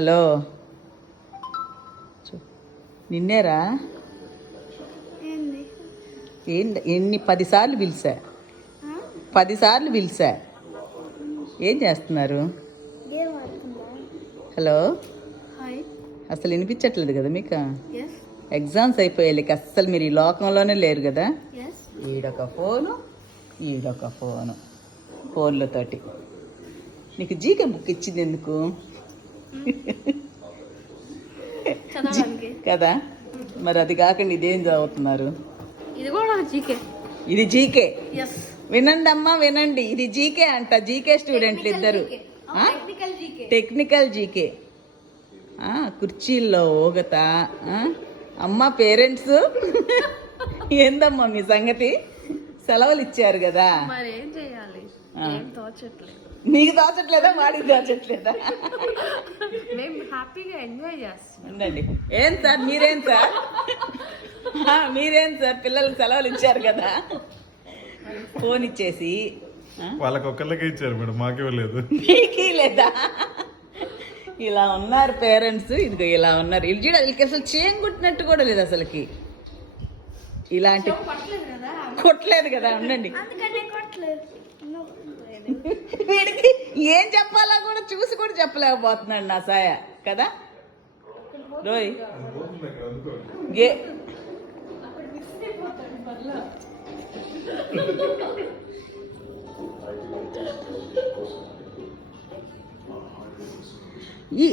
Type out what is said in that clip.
Hello నిన్నేరా ఎన్ని 10 సార్లు పిలిచా 10 సార్లు పిలిచా ఏం చేస్తున్నారు? హలో అసలు వినిపించట్లేదు కదా మీకు? ఎగ్జామ్స్ అయిపోయాయి అస్సలు మీరు ఈ లోకంలోనే లేరు కదా. ఈడొక ఫోను ఈడొక ఫోన్లతోటి నీకు జీకే బుక్ ఇచ్చింది ఎందుకు కదా? మరి అది కాకుండా ఇదేం చదువుతున్నారు? ఇది జీకే. వినండి అమ్మా వినండి, ఇది జీకే అంట. జీకే స్టూడెంట్లు ఇద్దరు. Technical GK. కుర్చీల్లో ఊగత. అమ్మ పేరెంట్స్ ఏందమ్మా మీ సంగతి? సెలవులు ఇచ్చారు కదా, నీకు తోచట్లేదా వాడికి తోచట్లేదా? ఉండండి. ఏం సార్ మీరేం సార్ పిల్లలకి సెలవులు ఇచ్చారు కదా, ఫోన్ ఇచ్చేసి వాళ్ళకి ఒక్కళ్ళకే ఇచ్చారు మేడం, మాకివ్వలేదు. మీకీ లేదా? ఇలా ఉన్నారు పేరెంట్స్. ఇదిగో ఇలా ఉన్నారు. వీళ్ళకి అసలు చేయం కుట్టినట్టు కూడా లేదు అసలుకి. ఇలాంటి కొట్టలేదు కదా. ఉండండి, వీడికి ఏం చెప్పాలా కూడా చూసి కూడా చెప్పలేకపోతున్నాడు నా సాయ కదా. రోయ్ గే ఈ